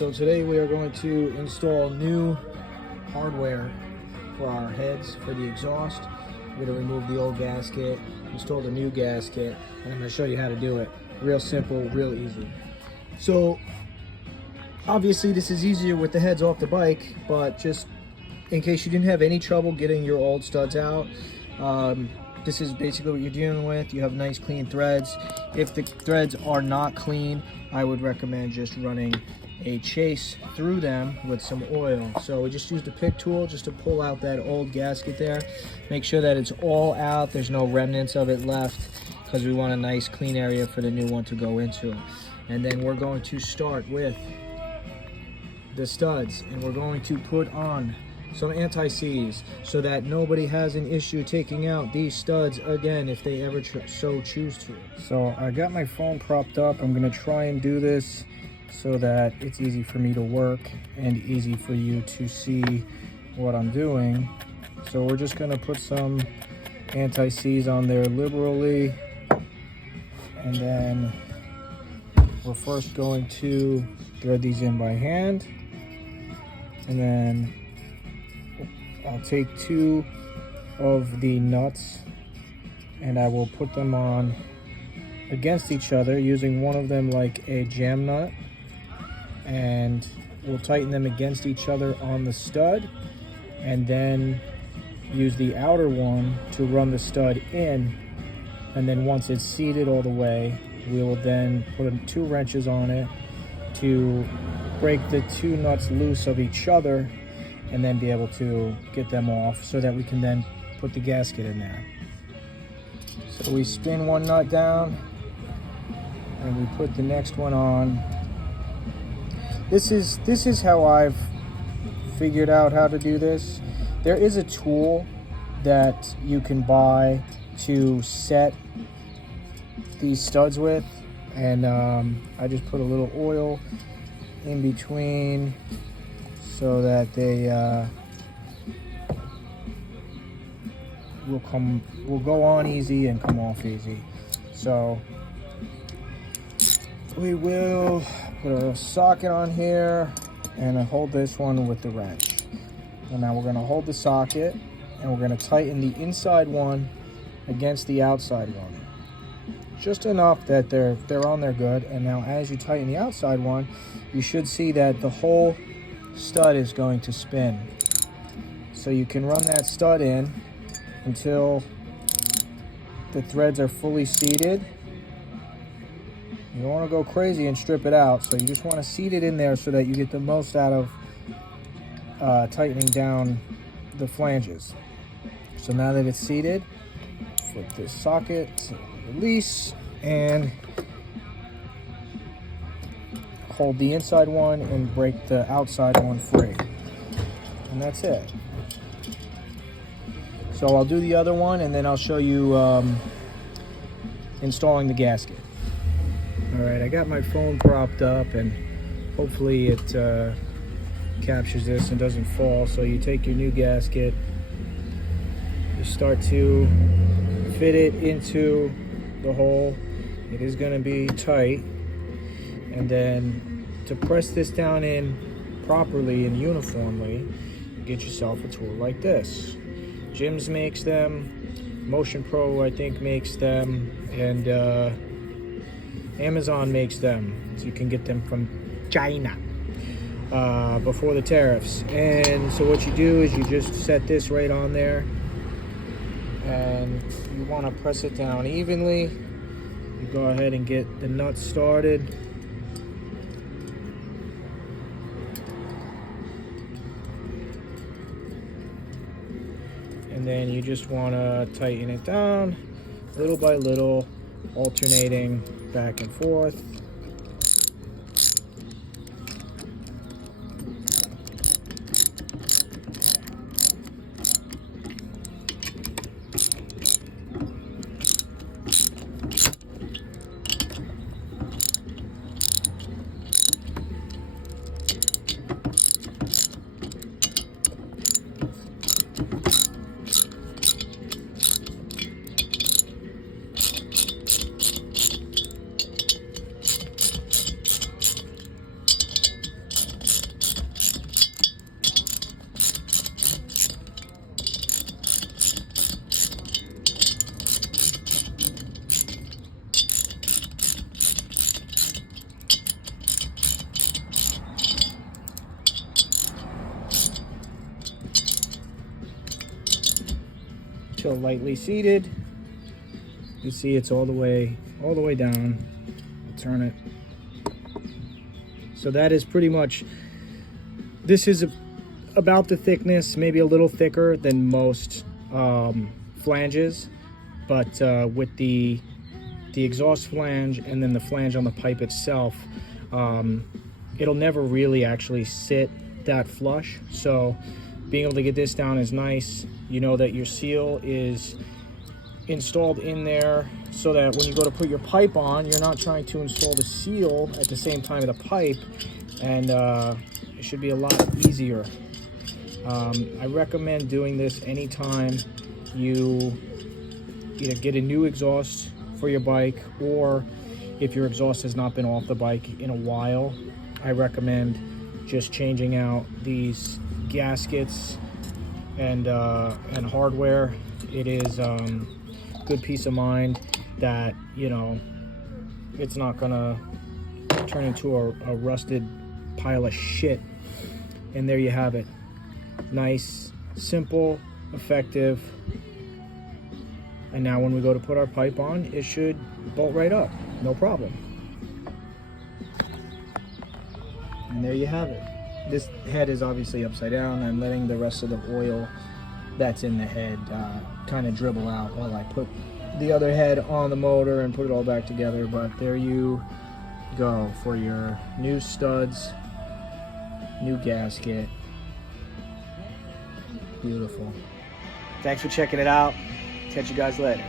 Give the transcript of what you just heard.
So today we are going to install new hardware for our heads for the exhaust. We're going to remove the old gasket, install the new gasket, and I'm going to show you how to do it. Real simple, real easy. So obviously this is easier with the heads off the bike, but just in case you didn't have any trouble getting your old studs out, this is basically what you're dealing with. You have nice clean threads. If the threads are not clean, I would recommend just running a chase through them with some oil. So we just used a pick tool just to pull out that old gasket there. Make sure that it's all out, there's no remnants of it left, because we want a nice clean area for the new one to go into. And then we're going to start with the studs, and we're going to put on some anti-seize so that nobody has an issue taking out these studs again if they ever so choose to. So I got my phone propped up. I'm going to try and do this so that it's easy for me to work and easy for you to see what I'm doing. So we're just going to put some anti-seize on there liberally, and then we're first going to thread these in by hand, and then I'll take two of the nuts and I will put them on against each other using one of them like a jam nut, and we'll tighten them against each other on the stud, and then use the outer one to run the stud in, and then once it's seated all the way, we will then put two wrenches on it to break the two nuts loose of each other, and then be able to get them off so that we can then put the gasket in there. So we spin one nut down and we put the next one on. This is how I've figured out how to do this. There is a tool that you can buy to set these studs with, and I just put a little oil in between so that they will go on easy and come off easy. So we will put a socket on here and I hold this one with the wrench. And now we're going to hold the socket and we're going to tighten the inside one against the outside one, just enough that they're on there good. And now as you tighten the outside one, you should see that the whole stud is going to spin. So you can run that stud in until the threads are fully seated. You don't want to go crazy and strip it out, so you just want to seat it in there so that you get the most out of tightening down the flanges. So now that it's seated, flip this socket, release, and hold the inside one and break the outside one free. And that's it. So I'll do the other one and then I'll show you installing the gasket. All right, I got my phone propped up and hopefully it captures this and doesn't fall. So you take your new gasket, you start to fit it into the hole. It is going to be tight, and then to press this down in properly and uniformly, get yourself a tool like this. Gyms makes them, Motion Pro I think makes them, and Amazon makes them. So you can get them from China before the tariffs. And so what you do is you just set this right on there, and you want to press it down evenly. You go ahead and get the nuts started. And then you just want to tighten it down little by little, alternating back and forth. till lightly seated. You see it's all the way down. I'll turn it. So that is pretty much, this is about the thickness, maybe a little thicker than most flanges, but with the exhaust flange and then the flange on the pipe itself, it'll never really actually sit that flush. So being able to get this down is nice. You know that your seal is installed in there so that when you go to put your pipe on, you're not trying to install the seal at the same time of the pipe, and it should be a lot easier. I recommend doing this anytime you either get a new exhaust for your bike, or if your exhaust has not been off the bike in a while, I recommend just changing out these gaskets and hardware. It is good peace of mind that, you know, it's not gonna turn into a rusted pile of shit. And there you have it. Nice, simple, effective. And now when we go to put our pipe on, it should bolt right up, no problem. And there you have it. This head is obviously upside down. I'm letting the rest of the oil that's in the head kind of dribble out while I put the other head on the motor and put it all back together. But there you go for your new studs, new gasket. Beautiful. Thanks for checking it out. Catch you guys later.